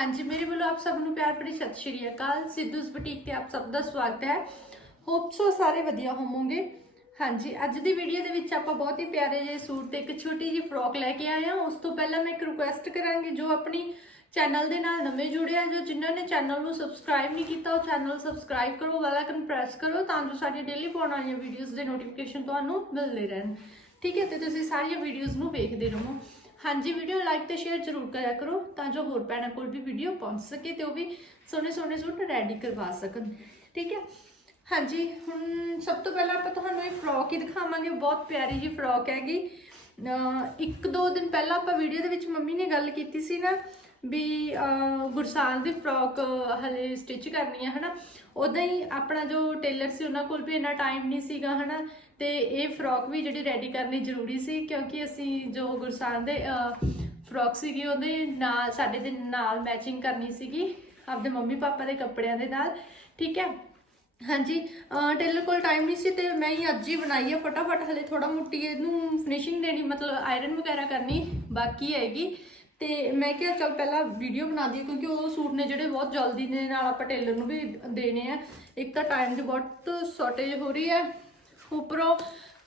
ਹਾਂਜੀ, ਮੇਰੇ ਵੱਲੋਂ ਆਪ ਸਭ ਨੂੰ ਪਿਆਰ ਭਰੀ ਸਤਿ ਸ਼੍ਰੀ ਅਕਾਲ। ਸਿੱਧੂਸ ਬੁਟੀਕ ਤੇ ਆਪ ਸਭ ਦਾ ਸਵਾਗਤ ਹੈ। ਹੋਪ ਸੋ ਸਾਰੇ ਵਧੀਆ ਹੋਵੋਗੇ। ਹਾਂਜੀ, ਅੱਜ ਦੀ ਵੀਡੀਓ ਦੇ ਵਿੱਚ ਆਪਾਂ ਬਹੁਤ ਹੀ ਪਿਆਰੇ ਜਿਹੇ ਸੂਟ ਤੇ ਇੱਕ ਛੋਟੀ ਜਿਹੀ ਫਰੋਕ ਲੈ ਕੇ ਆਏ ਹਾਂ। ਉਸ ਤੋਂ ਪਹਿਲਾਂ ਮੈਂ ਇੱਕ ਰਿਕੁਐਸਟ ਕਰਾਂਗੀ, ਜੋ ਆਪਣੀ ਚੈਨਲ ਦੇ ਨਾਲ ਨਵੇਂ ਜੁੜੇ ਆ ਜੋ ਜਿਨ੍ਹਾਂ ਨੇ ਚੈਨਲ ਨੂੰ ਸਬਸਕ੍ਰਾਈਬ ਨਹੀਂ ਕੀਤਾ, ਉਹ ਚੈਨਲ ਸਬਸਕ੍ਰਾਈਬ ਕਰੋ ਬੈਲ ਆਈਕਨ ਪ੍ਰੈਸ ਕਰੋ, ਤਾਂ ਜੋ ਸਾਡੀ ਡੇਲੀ ਪਾਉਣ ਵਾਲੀਆਂ ਵੀਡੀਓਜ਼ ਦੇ ਨੋਟੀਫਿਕੇਸ਼ਨ ਤੁਹਾਨੂੰ ਮਿਲਦੇ ਰਹਿਣ। ਠੀਕ ਹੈ, ਤੇ ਤੁਸੀਂ ਸਾਰੀਆਂ ਵੀਡੀਓਜ਼ ਨੂੰ ਵੇਖਦੇ ਰਹੋ। ਹਾਂਜੀ ਵੀਡੀਓ ਲਾਈਕ ਤੇ ਸ਼ੇਅਰ ਜ਼ਰੂਰ ਕਰਿਆ ਕਰੋ ਤਾਂ ਜੋ ਹੋਰ ਭੈਣਾਂ ਕੋਲ ਵੀ ਵੀਡੀਓ ਪਹੁੰਚ ਸਕੇ ਤੇ ਉਹ ਵੀ ਸੋਹਣੇ ਸੋਹਣੇ ਸੂਟ ਰੈਡੀ ਕਰਵਾ ਸਕਣ। ਠੀਕ ਹੈ? ਹਾਂਜੀ, ਹੁਣ ਸਭ ਤੋਂ ਪਹਿਲਾਂ ਆਪਾਂ ਤੁਹਾਨੂੰ ਇਹ ਫਰੋਕ ਹੀ ਦਿਖਾਵਾਂਗੇ। ਬਹੁਤ ਪਿਆਰੀ ਜੀ ਫਰੋਕ ਹੈਗੀ। ਇੱਕ ਦੋ ਦਿਨ ਪਹਿਲਾਂ ਆਪਾਂ ਵੀਡੀਓ ਦੇ ਵਿੱਚ ਮੰਮੀ ਨੇ ਗੱਲ ਕੀਤੀ ਸੀ ਨਾ ਵੀ, ਅਹ ਗੁਰਸਾਨ ਦੀ ਫਰੋਕ ਹਲੇ ਸਟਿਚ ਕਰਨੀ ਹੈ ਹਨਾ? ਉਦਾਂ ਹੀ ਆਪਣਾ ਜੋ ਟੇਲਰ ਸੀ, ਉਹਨਾਂ ਕੋਲ ਵੀ ਇੰਨਾ ਟਾਈਮ ਨਹੀਂ ਸੀਗਾ, ਹਨਾ? ਤੇ ਇਹ ਫਰੋਕ ਵੀ ਜਿਹੜੀ ਰੈਡੀ ਕਰਨੀ ਜ਼ਰੂਰੀ ਸੀ, ਕਿਉਂਕਿ ਅਸੀਂ ਜੋ ਗੁਰਸਾਲ ਦੇ ਫਰੋਕ ਸੀਗੀ, ਉਹਦੇ ਨਾਲ, ਸਾਡੇ ਦੇ ਨਾਲ ਮੈਚਿੰਗ ਕਰਨੀ ਸੀਗੀ, ਆਪਦੇ ਮੰਮੀ ਪਾਪਾ ਦੇ ਕੱਪੜਿਆਂ ਦੇ ਨਾਲ, ਠੀਕ ਹੈ? ਹਾਂਜੀ ਟੇਲਰ ਕੋਲ ਟਾਈਮ ਨਹੀਂ ਸੀ, ਤੇ ਮੈਂ ਹੀ ਅੱਜ ਹੀ ਬਣਾਈ ਹੈ ਫਟਾਫਟ, ਹਲੇ ਥੋੜਾ ਮੁੱਟੀ ਇਹਨੂੰ ਫਿਨਿਸ਼ਿੰਗ ਦੇਣੀ, ਮਤਲਬ ਆਇਰਨ ਵਗੈਰਾ ਕਰਨੀ ਬਾਕੀ ਹੈਗੀ। ਤੇ ਮੈਂ ਕਿਹਾ ਚਲ ਪਹਿਲਾਂ ਵੀਡੀਓ ਬਣਾ ਦਈਏ, ਕਿਉਂਕਿ ਉਹ ਸੂਟ ਨੇ ਜਿਹੜੇ ਬਹੁਤ ਜਲਦੀ ਦੇ ਨਾਲ ਆਪਾਂ ਟੇਲਰ ਨੂੰ ਵੀ ਦੇਣੇ ਆ। ਇੱਕ ਤਾਂ ਟਾਈਮ ਦੀ ਬਹੁਤ ਸ਼ਾਰਟੇਜ ਹੋ ਰਹੀ ਹੈ, ਉੱਪਰੋਂ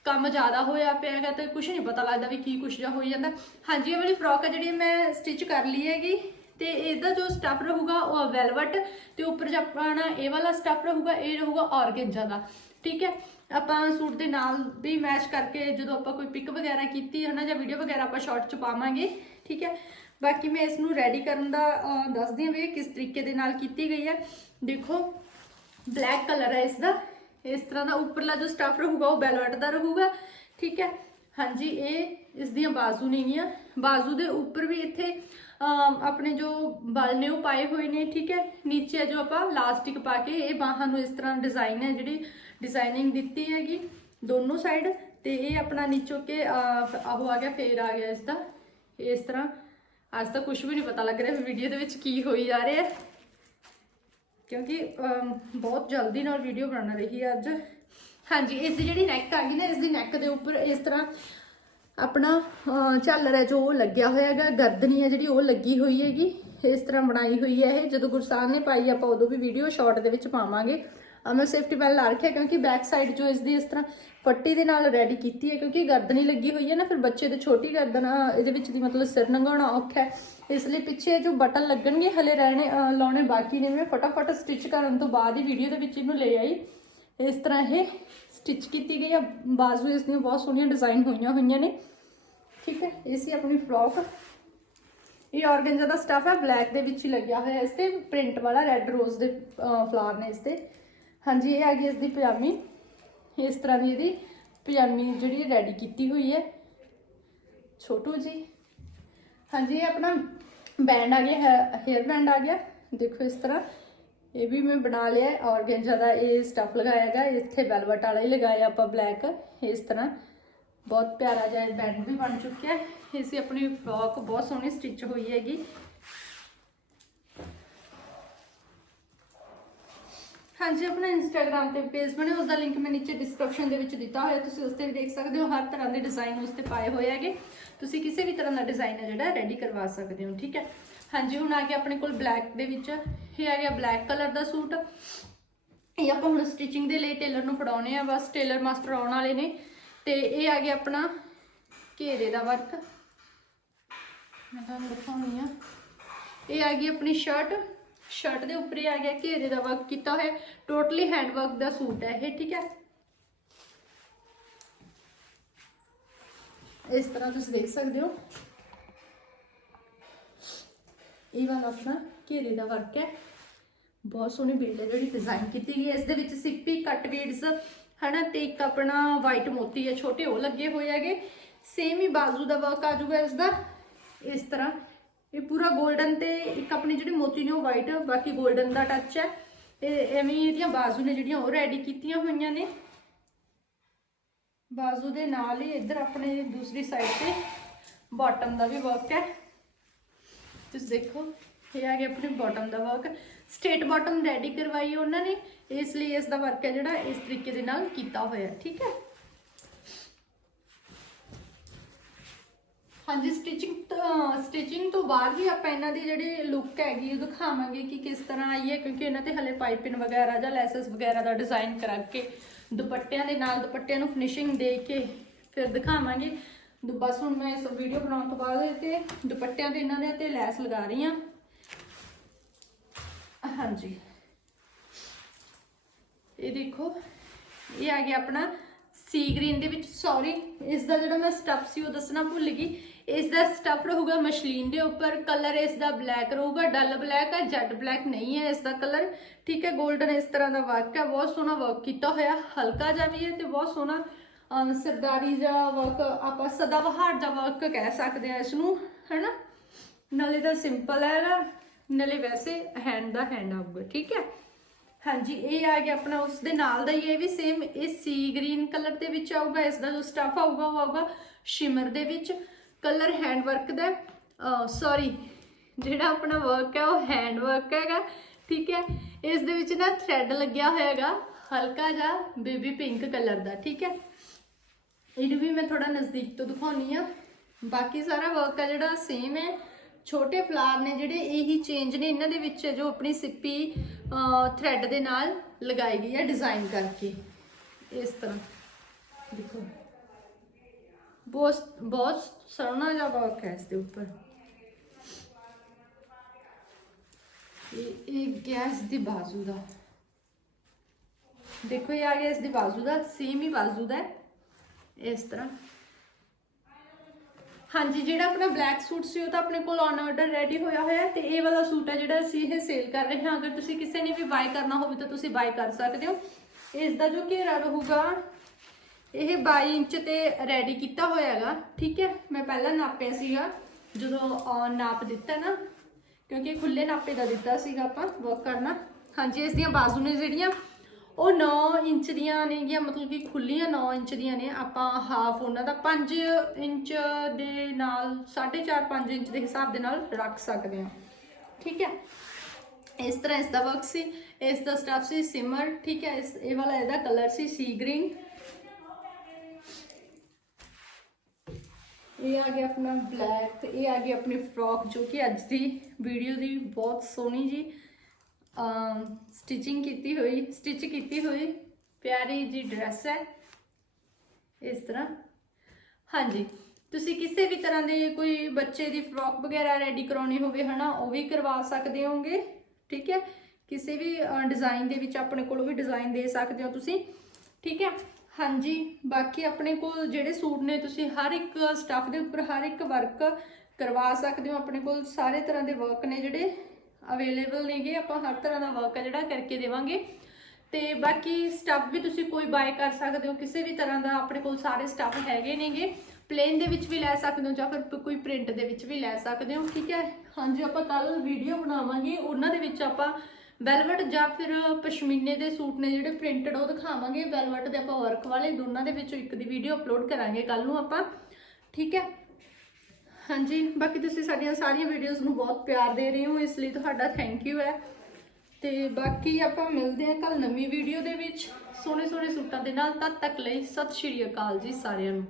ਕੰਮ ਜ਼ਿਆਦਾ ਹੋਇਆ ਪਿਆ ਹੈਗਾ ਤੇ ਕੁਝ ਨਹੀਂ ਪਤਾ ਲੱਗਦਾ ਵੀ ਕੀ ਕੁਛ ਜਾ ਹੋਈ ਜਾਂਦਾ। ਹਾਂਜੀ, ਇਹ ਵਾਲੀ ਫਰੋਕ ਹੈ ਜਿਹੜੀ ਮੈਂ ਸਟਿਚ ਕਰ ਲਈ ਹੈਗੀ ਤੇ ਇਹਦਾ ਜੋ ਸਟਫ ਰਹੂਗਾ ਉਹ ਵੈਲਵਟ ਤੇ ਉੱਪਰ ਜੋ ਆਪਣਾ ਇਹ ਵਾਲਾ ਸਟਫ ਰਹੂਗਾ, ਇਹ ਰਹੂਗਾ ਔਰਗੈਂਜਾ ਦਾ। ਠੀਕ ਹੈ? ਆਪਾਂ ਸੂਟ ਦੇ ਨਾਲ ਵੀ ਮੈਚ ਕਰਕੇ ਜਦੋਂ ਆਪਾਂ ਕੋਈ ਪਿਕ ਵਗੈਰਾ ਕੀਤੀ ਹੈ ਨਾ ਜਾਂ ਵੀਡੀਓ ਵਗੈਰਾ ਆਪਾਂ ਸ਼ਾਰਟ ਚ ਪਾਵਾਂਗੇ, ਠੀਕ ਹੈ? ਬਾਕੀ ਮੈਂ ਇਸ ਨੂੰ ਰੈਡੀ ਕਰਨ ਦਾ ਦੱਸਦੀ ਹਾਂ ਵੀ ਇਹ ਕਿਸ ਤਰੀਕੇ ਦੇ ਨਾਲ ਕੀਤੀ ਗਈ ਹੈ। ਦੇਖੋ ਬਲੈਕ ਕਲਰ ਹੈ ਇਸ ਦਾ। ਇਸ ਤਰ੍ਹਾਂ ਦਾ ਉੱਪਰਲਾ ਜੋ ਸਟਫ ਰਹੂਗਾ ਉਹ ਵੈਲਵਟ ਦਾ ਰਹੂਗਾ। ਠੀਕ ਹੈ? ਹਾਂਜੀ ਇਹ ਇਸ ਦੀਆਂ ਬਾਜ਼ੂ ਨੇਗੀਆਂ ਬਾਜ਼ੂ ਦੇ ਉੱਪਰ ਵੀ ਇੱਥੇ ਆਪਣੇ ਜੋ ਬਲ ਨੇ ਉਹ ਪਾਏ ਹੋਏ ਨੇ ਠੀਕ ਹੈ? ਨੀਚੇ ਜੋ ਆਪਾਂ ਲਾਸਟਿਕ ਪਾ ਕੇ ਇਹ ਬਾਹਾਂ ਨੂੰ ਇਸ ਤਰ੍ਹਾਂ ਡਿਜ਼ਾਈਨ ਹੈ ਜਿਹੜੀ ਡਿਜ਼ਾਈਨਿੰਗ ਦਿੱਤੀ ਹੈਗੀ ਦੋਨੋਂ ਸਾਈਡ ਤੇ ਇਹ ਆਪਣਾ ਨੀਚੋ ਕੇ ਅਹ, ਆਹੋ ਆ ਗਿਆ ਫੇਰ ਆ ਗਿਆ ਇਸ ਦਾ। ਇਸ ਤਰ੍ਹਾਂ ਅੱਜ ਤਾਂ ਕੁਝ ਵੀ ਨਹੀਂ ਪਤਾ ਲੱਗ ਰਿਹਾ ਵੀਡੀਓ ਦੇ ਵਿੱਚ ਕੀ ਹੋਈ ਜਾ ਰਿਹਾ ਹੈ। ਕਿਉਂਕਿ ਬਹੁਤ ਜਲਦੀ ਨਾਲ ਵੀਡੀਓ ਬਣਾ ਰਹੀ ਹੈ ਅੱਜ। ਹਾਂਜੀ ਇਸ ਦੀ ਜਿਹੜੀ ਨੈਕ ਆ ਗਈ ਨਾ ਇਸ ਦੀ ਨੈਕ ਦੇ ਉੱਪਰ ਇਸ ਤਰ੍ਹਾਂ ਆਪਣਾ ਅਹ, ਝਾਲਰ ਹੈ ਜੋ ਉਹ ਲੱਗਿਆ ਹੋਇਆ ਹੈਗਾ ਗਰਦਨੀ ਹੈ ਜਿਹੜੀ ਉਹ ਲੱਗੀ ਹੋਈ ਹੈਗੀ। ਇਸ ਤਰ੍ਹਾਂ ਬਣਾਈ ਹੋਈ ਹੈ ਇਹ। ਜਦੋਂ ਗੁਰਸਾਨ ਨੇ ਪਾਈ ਆਪਾਂ ਉਦੋਂ ਵੀ ਵੀਡੀਓ ਸ਼ਾਰਟ ਦੇ ਵਿੱਚ ਪਾਵਾਂਗੇ। ਆ ਮੈਂ ਸੇਫਟੀ ਬੈਲ ਲਾ ਰੱਖਿਆ ਕਿਉਂਕਿ ਬੈਕ ਸਾਈਡ ਜੋ ਇਸ ਦੀ ਇਸ ਤਰ੍ਹਾਂ ਪੱਟੀ ਦੇ ਨਾਲ ਰੈਡੀ ਕੀਤੀ ਹੈ ਕਿਉਂਕਿ ਗਰਦਨੀ ਲੱਗੀ ਹੋਈ ਹੈ ਨਾ ਫਿਰ ਬੱਚੇ ਦੇ ਛੋਟੀ ਗਰਦਨ ਆ, ਇਹਦੇ ਵਿੱਚ ਦੀ ਮਤਲਬ ਸਿਰ ਨੰਗਾਉਣਾ ਔਖਾ ਹੈ। ਇਸ ਲਈ ਪਿੱਛੇ ਜੋ ਬਟਨ ਲੱਗਣਗੇ ਹਲੇ ਰਹਿਣੇ ਲਾਉਣੇ ਬਾਕੀ ਨੇ ਮੈਂ ਫਟਾਫਟ ਸਟਿਚ ਕਰਨ ਤੋਂ ਬਾਅਦ ਹੀ ਵੀਡੀਓ ਦੇ ਵਿੱਚ ਇਹਨੂੰ ਲੈ ਆਈ। ਇਸ ਤਰ੍ਹਾਂ ਇਹ ਸਟਿਚ ਕੀਤੀ ਗਈ ਆ। ਬਾਜ਼ੂ ਇਸ ਦੀਆਂ ਬਹੁਤ ਸੋਹਣੀਆਂ ਡਿਜ਼ਾਈਨ ਹੋਈਆਂ ਹੋਈਆਂ ਨੇ। ਠੀਕ ਹੈ ਇਹ ਸੀ ਆਪਣੀ ਫਰੋਕ ਇਹ ਆਰਗੈਂਜਾ ਦਾ ਸਟਫ ਹੈ ਬਲੈਕ ਦੇ ਵਿੱਚ ਹੀ ਲੱਗਿਆ ਹੋਇਆ ਇਸ ਤੇ। ਪ੍ਰਿੰਟ ਵਾਲਾ ਰੈੱਡ ਰੋਜ਼ ਦੇ ਫਲਾਵਰ ਨੇ ਇਸ ਤੇ। ਹਾਂਜੀ, ਇਹ ਆ ਗਈ ਇਸ ਦੀ ਪਜਾਮੀ। ਇਸ ਤਰ੍ਹਾਂ ਦੀ ਇਹਦੀ ਪਜਾਮੀ ਜਿਹੜੀ ਰੈਡੀ ਕੀਤੀ ਹੋਈ ਹੈ। ਛੋਟੂ ਜੀ। ਹਾਂਜੀ, ਇਹ ਆਪਣਾ ਬੈਂਡ ਆ ਗਿਆ ਹੇਅਰ ਬੈਂਡ ਆ ਗਿਆ। ਦੇਖੋ ਇਸ ਤਰ੍ਹਾਂ। ਇਹ ਵੀ ਮੈਂ ਬਣਾ ਲਿਆ ਹੈ ਔਰਗੈਂਜਾ ਦਾ ਇਹ ਸਟਫ ਲਗਾਇਆ ਹੈਗਾ ਇੱਥੇ ਵੈਲਵਟ ਵਾਲਾ ਹੀ ਲਗਾਇਆ ਆਪਾਂ ਬਲੈਕ ਇਸ ਤਰ੍ਹਾਂ। ਬਹੁਤ ਪਿਆਰਾ ਜਿਹਾ ਬੈਂਡ ਵੀ ਬਣ ਚੁੱਕਿਆ ਹੈ। ਇਹ ਆਪਣੀ ਫਰੋਕ ਬਹੁਤ ਸੋਹਣੀ ਸਟਿਚ ਹੋਈ ਹੈਗੀ। ਹਾਂਜੀ, ਆਪਣਾ ਇੰਸਟਾਗ੍ਰam ਤੇ ਪੇਜ ਬਣਿਆ ਉਸ ਦਾ ਲਿੰਕ ਮੈਂ ਨੀਚੇ ਡਿਸਕ੍ਰਿਪਸ਼ਨ ਦੇ ਵਿੱਚ ਦਿੱਤਾ ਹੋਇਆ, ਤੁਸੀਂ ਉਸ ਤੇ ਵੀ ਦੇਖ ਸਕਦੇ ਹੋ, ਹਰ ਤਰ੍ਹਾਂ ਦੇ ਡਿਜ਼ਾਈਨ ਉਸ ਤੇ ਪਾਏ ਹੋਏ ਹੈਗੇ। ਤੁਸੀਂ ਕਿਸੇ ਵੀ ਤਰ੍ਹਾਂ ਦਾ ਡਿਜ਼ਾਈਨ ਹੈ ਜਿਹੜਾ ਰੈਡੀ ਕਰਵਾ ਸਕਦੇ ਹੋ, ਠੀਕ ਹੈ? ਹਾਂਜੀ, ਹੁਣ ਆ ਗਿਆ ਆਪਣੇ ਕੋਲ ਬਲੈਕ ਦੇ ਵਿੱਚ। ਇਹ ਆ ਗਿਆ ਬਲੈਕ ਕਲਰ ਦਾ ਸੂਟ। ਇਹ ਆਪਾਂ ਹੁਣ ਸਟਿਚਿੰਗ ਦੇ ਲਈ ਟੇਲਰ ਨੂੰ ਫੜਾਉਣੇ ਆ, ਬਸ ਟੇਲਰ ਮਾਸਟਰ ਆਉਣ ਵਾਲੇ ਨੇ। ਤੇ ਇਹ ਆ ਗਿਆ ਆਪਣਾ ਘੇਰੇ ਦਾ ਵਰਕ ਮੈਂ ਤੁਹਾਨੂੰ ਦਿਖਾਉਣੀ ਆ। ਇਹ ਆ ਗਈ ਆਪਣੀ ਸ਼ਰਟ ਸ਼ਰਟ ਦੇ ਉੱਪਰ ਇਹ ਆ ਗਿਆ, ਘੇਰੇ ਦਾ ਵਰਕ ਕੀਤਾ ਹੋਇਆ ਟੋਟਲੀ ਹੈਂਡ ਵਰਕ ਦਾ ਸੂਟ ਹੈ ਇਹ, ਠੀਕ ਹੈ? ਇਸ ਤਰ੍ਹਾਂ ਤੁਸੀਂ ਦੇਖ ਸਕਦੇ ਹੋ। ਇਹ ਵਾਲਾ ਆਪਣਾ ਘੇਰੇ ਦਾ ਵਰਕ ਹੈ। ਬਹੁਤ ਸੋਹਣੀ ਬੀਡ ਹੈ ਜਿਹੜੀ ਡਿਜ਼ਾਈਨ ਕੀਤੀ ਗਈ ਹੈ। ਇਸ ਦੇ ਵਿੱਚ ਸਿੱਪੀ ਕੱਟ ਬੀਡਸ ਹਨਾ, ਤੇ ਇੱਕ ਆਪਣਾ ਵਾਈਟ ਮੋਤੀ ਹੈ, ਛੋਟੇ ਉਹ ਲੱਗੇ ਹੋਏ ਹੈਗੇ। ਸੇਮ ਹੀ ਬਾਜ਼ੂ ਦਾ ਵਰਕ ਆ ਜਾਊਗਾ ਇਸ ਦਾ। ਇਸ ਤਰ੍ਹਾਂ ਇਹ ਪੂਰਾ 골ਡਨ ਤੇ ਇੱਕ ਆਪਣੀ ਜਿਹੜੀ ਮੋਤੀ ਨੇ ਉਹ ਵਾਈਟ ਬਾਕੀ 골ਡਨ ਦਾ ਟੱਚ ਹੈ। ਇਹ ਐਵੇਂ ਇਹਦੀਆਂ ਬਾਜ਼ੂ ਨੇ ਜਿਹੜੀਆਂ ਉਹ ਰੈਡੀ ਕੀਤੀਆਂ ਹੋਈਆਂ ਨੇ। ਬਾਜ਼ੂ ਦੇ ਨਾਲ ਹੀ ਇੱਧਰ ਆਪਣੇ ਦੂਸਰੀ ਸਾਈਡ ਤੇ ਬਾਟਮ ਦਾ ਵੀ ਵਰਕ ਹੈ। ਤੁਸੀਂ ਦੇਖੋ, ਇਹ ਆ ਗਿਆ ਆਪਣੇ ਬਾਟਮ ਦਾ ਵਰਕ ਸਟੇਟ ਬਾਟਮ ਰੈਡੀ ਕਰਵਾਈ ਉਹਨਾਂ ਨੇ, ਇਸ ਲਈ ਇਸ ਦਾ ਵਰਕ ਹੈ ਜਿਹੜਾ ਇਸ ਤਰੀਕੇ ਦੇ ਨਾਲ ਕੀਤਾ ਹੋਇਆ, ਠੀਕ ਹੈ? ਹਾਂਜੀ ਸਟਿਚਿੰਗ ਸਟਿਚਿੰਗ ਤੋਂ ਬਾਅਦ ਵੀ ਆਪਾਂ ਇਹਨਾਂ ਦੀ ਜਿਹੜੀ ਲੁੱਕ ਹੈਗੀ ਉਹ ਦਿਖਾਵਾਂਗੇ ਕਿ ਕਿਸ ਤਰ੍ਹਾਂ ਆਈ ਹੈ, ਕਿਉਂਕਿ ਇਹਨਾਂ ਤੇ ਹਲੇ ਪਾਈਪਿੰਗ ਵਗੈਰਾ ਜਾਂ ਲੈਸਸ ਵਗੈਰਾ ਦਾ ਡਿਜ਼ਾਈਨ ਕਰਾ ਕੇ ਦੁਪੱਟਿਆਂ ਦੇ ਨਾਲ ਦੁਪੱਟਿਆਂ ਨੂੰ ਫਿਨਿਸ਼ਿੰਗ ਦੇ ਕੇ ਫਿਰ ਦਿਖਾਵਾਂਗੇ। ਦੁ- ਬਸ ਹੁਣ ਮੈਂ ਇਸ ਵੀਡੀਓ ਬਣਾਉਣ ਤੋਂ ਬਾਅਦ ਇਹ ਤੇ ਦੁਪੱਟਿਆਂ ਦੇ ਇਹਨਾਂ ਦੇ ਤੇ ਲੈਸ ਲਗਾ ਰਹੀ ਹਾਂ। ਹਾਂਜੀ। ਇਹ ਦੇਖੋ, ਇਹ ਆ ਗਿਆ ਆਪਣਾ ਸੀ ਗ੍ਰੀਨ ਦੇ ਵਿੱਚ ਸੌਰੀ ਇਸ ਦਾ ਜਿਹੜਾ ਮੈਂ ਸਟੱਫ ਸੀ ਉਹ ਦੱਸਣਾ ਭੁੱਲ ਗਈ। ਇਸ ਦਾ ਸਟੱਫ ਰਹੂਗਾ ਮਸ਼ਲੀਨ ਦੇ ਉੱਪਰ ਕਲਰ ਇਸ ਦਾ ਬਲੈਕ ਰਹੂਗਾ ਡਲ ਬਲੈਕ ਹੈ ਜੈਡ ਬਲੈਕ ਨਹੀਂ ਹੈ ਇਸ ਦਾ ਕਲਰ ਠੀਕ ਹੈ 골ਡਨ ਇਸ ਤਰ੍ਹਾਂ ਦਾ ਵਰਕ ਹੈ, ਬਹੁਤ ਸੋਹਣਾ ਵਰਕ ਕੀਤਾ ਹੋਇਆ, ਹਲਕਾ ਜਿਹਾ ਵੀ ਹੈ ਤੇ ਬਹੁਤ ਸੋਹਣਾ ਸਰਦਾਰੀ ਜਿਹਾ ਵਰਕ ਆਪਾਂ ਸਦਾਬਹਾਰ ਦਾ ਵਰਕ ਕਹਿ ਸਕਦੇ ਆ ਇਸ ਨੂੰ ਹੈਨਾ? ਨਾਲੇ ਤਾਂ ਸਿੰਪਲ ਹੈਗਾ, ਨਾਲੇ ਵੈਸੇ ਹੈਂਡ ਦਾ ਹੈਂਡ ਆਊਗਾ ਠੀਕ ਹੈ? ਹਾਂਜੀ, ਇਹ ਆ ਗਿਆ ਆਪਣਾ ਉਸ ਦੇ ਨਾਲ ਦਾ ਹੀ ਇਹ ਵੀ ਸੇਮ ਇਹ ਸੀ ਗ੍ਰੀਨ ਕਲਰ ਦੇ ਵਿੱਚ ਆਊਗਾ ਇਸ ਦਾ ਜੋ ਸਟਫ ਆਊਗਾ, ਉਹ ਆਊਗਾ ਸ਼ਿਮਰ ਦੇ ਵਿੱਚ। ਕਲਰ ਹੈਂਡ ਵਰਕ ਦਾ ਸੌਰੀ ਜਿਹੜਾ ਆਪਣਾ ਵਰਕ ਹੈ, ਉਹ ਹੈਂਡ ਵਰਕ ਹੈਗਾ, ਠੀਕ ਹੈ? ਇਸ ਦੇ ਵਿੱਚ ਨਾ ਥ੍ਰੈਡ ਲੱਗਿਆ ਹੋਇਆ ਹੈਗਾ ਹਲਕਾ ਜਿਹਾ ਬੇਬੀ ਪਿੰਕ ਕਲਰ ਦਾ, ਠੀਕ ਹੈ? ਇਹਨੂੰ ਵੀ ਮੈਂ ਥੋੜਾ ਨਜ਼ਦੀਕ ਤੋਂ ਦਿਖਾਉਣੀ ਆ। ਬਾਕੀ ਸਾਰਾ ਵਰਕ ਆ ਜਿਹੜਾ ਸੇਮ ਹੈ। ਛੋਟੇ ਫਲਾਰ ਨੇ ਜਿਹੜੇ ਇਹੀ ਚੇਂਜ ਨੇ ਇਹਨਾਂ ਦੇ ਵਿੱਚ ਜੋ ਆਪਣੀ ਸਿੱਪੀ ਥ੍ਰੈਡ ਦੇ ਨਾਲ ਲਗਾਈ ਗਈ ਹੈ ਡਿਜ਼ਾਈਨ ਕਰਕੇ। ਇਸ ਤਰ੍ਹਾਂ। ਦੇਖੋ। ਬਹੁਤ ਬਹੁਤ ਸੋਹਣਾ ਜਿਹਾ ਵਰਕ ਹੈ ਇਸ ਦੇ ਉੱਪਰ। ਇਹ ਇਹ ਗੈਸ ਦੀ ਬਾਜ਼ੂ ਦਾ। ਦੇਖੋ, ਇਹ ਆ ਗਿਆ ਇਸ ਦੀ ਬਾਜ਼ੂ ਦਾ ਸੇਮ ਹੀ ਬਾਜ਼ੂ ਦਾ ਇਸ ਤਰ੍ਹਾਂ। ਹਾਂਜੀ ਜਿਹੜਾ ਆਪਣਾ ਬਲੈਕ ਸੂਟ ਸੀ ਉਹ ਤਾਂ ਆਪਣੇ ਕੋਲ ਔਨ ਆਰਡਰ ਰੈਡੀ ਹੋਇਆ ਹੋਇਆ ਹੈ ਤੇ ਇਹ ਵਾਲਾ ਸੂਟ ਹੈ ਜਿਹੜਾ ਅਸੀਂ ਇਹ ਸੇਲ ਕਰ ਰਹੇ ਹਾਂ। ਅਗਰ ਤੁਸੀਂ ਕਿਸੇ ਨੇ ਵੀ ਬਾਈ ਕਰਨਾ ਹੋਵੇ ਤਾਂ ਤੁਸੀਂ ਬਾਈ ਕਰ ਸਕਦੇ ਹੋ। ਇਸ ਦਾ ਜੋ ਘੇਰਾ ਰਹੂਗਾ ਇਹ 22 ਇੰਚ ਤੇ ਰੈਡੀ ਕੀਤਾ ਹੋਇਆ ਹੈਗਾ ਠੀਕ ਹੈ? ਮੈਂ ਪਹਿਲਾਂ ਨਾਪਿਆ ਸੀਗਾ ਜਦੋਂ ਅਹ, ਨਾਪ ਦਿੱਤਾ ਨਾ ਕਿਉਂਕਿ ਖੁੱਲੇ ਨਾਪੇ ਦਾ ਦਿੱਤਾ ਸੀਗਾ ਆਪਾਂ ਵਰਕ ਕਰਨਾ। ਹਾਂਜੀ ਇਸ ਦੀਆਂ ਬਾਜ਼ੂ ਨੇ ਜਿਹੜੀਆਂ ਉਹ 9 ਇੰਚ ਦੀਆਂ ਨੇਗੀਆਂ ਮਤਲਬ ਕਿ ਖੁੱਲੀਆਂ 9 ਇੰਚ ਦੀਆਂ ਨੇ। ਆਪਾਂ ਹਾਫ ਉਹਨਾਂ ਦਾ 5 ਇੰਚ ਦੇ ਨਾਲ 4.5 5 ਇੰਚ ਦੇ ਹਿਸਾਬ ਦੇ ਨਾਲ ਰੱਖ ਸਕਦੇ ਹਾਂ। ਠੀਕ ਹੈ? ਇਸ ਤਰ੍ਹਾਂ ਇਸ ਦਾ ਵਰਕ ਸੀ, ਇਸ ਦਾ ਸਟਫ ਸੀ ਸਿਮਰ ਠੀਕ ਹੈ? ਇਸ, ਇਹ ਵਾਲਾ ਇਹਦਾ ਕਲਰ ਸੀ ਸੀ ਗ੍ਰੀਨ ਇਹ ਆ ਗਿਆ ਆਪਣਾ ਬਲੈਕ ਤੇ ਇਹ ਆ ਗਈ ਆਪਣੀ ਫਰੋਕ ਜੋ ਕਿ ਅੱਜ ਦੀ ਵੀਡੀਓ ਦੀ ਬਹੁਤ ਸੋਹਣੀ ਜੀ। ਸਟਿਚਿੰਗ ਕੀਤੀ ਹੋਈ ਸਟਿਚ ਕੀਤੀ ਹੋਈ, ਪਿਆਰੀ ਜੀ ਡਰੈਸ ਹੈ। ਇਸ ਤਰ੍ਹਾਂ। ਹਾਂਜੀ, ਤੁਸੀਂ ਕਿਸੇ ਵੀ ਤਰ੍ਹਾਂ ਦੇ ਕੋਈ ਬੱਚੇ ਦੀ ਫਰੋਕ ਵਗੈਰਾ ਰੈਡੀ ਕਰਾਉਣੀ ਹੋਵੇ, ਹਨਾ, ਉਹ ਵੀ ਕਰਵਾ ਸਕਦੇ ਹੋਗੇ ਠੀਕ ਹੈ? ਕਿਸੇ ਵੀ ਡਿਜ਼ਾਈਨ ਦੇ ਵਿੱਚ ਆਪਣੇ ਕੋਲ ਵੀ ਡਿਜ਼ਾਈਨ ਦੇ ਸਕਦੇ ਹੋ ਤੁਸੀਂ, ਠੀਕ ਹੈ? ਹਾਂਜੀ, ਬਾਕੀ ਆਪਣੇ ਕੋਲ ਜਿਹੜੇ ਸੂਟ ਨੇ, ਤੁਸੀਂ ਹਰ ਇੱਕ ਸਟੱਫ ਦੇ ਉੱਪਰ ਹਰ ਇੱਕ ਵਰਕ ਕਰਵਾ ਸਕਦੇ ਹੋ, ਆਪਣੇ ਕੋਲ ਸਾਰੇ ਤਰ੍ਹਾਂ ਦੇ ਵਰਕ ਨੇ ਜਿਹੜੇ। ਅਵੇਲੇਬਲ ਨੇਗੇ, ਆਪਾਂ ਹਰ ਤਰ੍ਹਾਂ ਦਾ ਵਰਕ ਹੈ ਜਿਹੜਾ ਕਰਕੇ ਦੇਵਾਂਗੇ। ਤੇ ਬਾਕੀ ਸਟੱਫ ਵੀ ਤੁਸੀਂ ਕੋਈ ਬਾਏ ਕਰ ਸਕਦੇ ਹੋ, ਕਿਸੇ ਵੀ ਤਰ੍ਹਾਂ ਦਾ ਆਪਣੇ ਕੋਲ ਸਾਰੇ ਸਟੱਫ ਹੈਗੇ ਨੇਗੇ। ਪਲੇਨ ਦੇ ਵਿੱਚ ਵੀ ਲੈ ਸਕਦੇ ਹੋ ਜਾਂ ਫਿਰ ਕੋਈ ਪ੍ਰਿੰਟ ਦੇ ਵਿੱਚ ਵੀ ਲੈ ਸਕਦੇ ਹੋ, ਠੀਕ ਹੈ? ਹਾਂਜੀ, ਆਪਾਂ ਕੱਲ ਵੀਡੀਓ ਬਣਾਵਾਂਗੇ। ਉਹਨਾਂ ਦੇ ਵਿੱਚ ਆਪਾਂ ਵੈਲਵਟ ਜਾਂ ਫਿਰ ਪਸ਼ਮੀਨੇ ਦੇ ਸੂਟ ਨੇ ਜਿਹੜੇ ਪ੍ਰਿੰਟਡ ਉਹ ਦਿਖਾਵਾਂਗੇ। ਵੈਲਵਟ ਦੇ ਆਪਾਂ ਵਰਕ ਵਾਲੇ, ਦੋਨਾਂ ਦੇ ਵਿੱਚੋਂ ਇੱਕ ਦੀ ਵੀਡੀਓ ਅਪਲੋਡ ਕਰਾਂਗੇ ਕੱਲ ਨੂੰ ਆਪਾਂ, ਠੀਕ ਹੈ? ਹਾਂਜੀ, ਬਾਕੀ ਤੁਸੀਂ ਸਾਡੀਆਂ ਸਾਰੀਆਂ ਵੀਡੀਓਜ਼ ਨੂੰ ਬਹੁਤ ਪਿਆਰ ਦੇ ਰਹੇ ਹੋ, ਇਸ ਲਈ ਤੁਹਾਡਾ ਥੈਂਕ ਯੂ ਹੈ। ਤੇ ਬਾਕੀ ਆਪਾਂ ਮਿਲਦੇ ਹਾਂ ਕੱਲ ਨਵੀਂ ਵੀਡੀਓ ਦੇ ਵਿੱਚ। ਸੋਹਣੇ ਸੋਹਣੇ ਸੂਟਾਂ ਦੇ ਨਾਲ ਤਦ ਤੱਕ ਲਈ ਸਤਿ ਸ਼੍ਰੀ ਅਕਾਲ ਜੀ ਸਾਰਿਆਂ ਨੂੰ।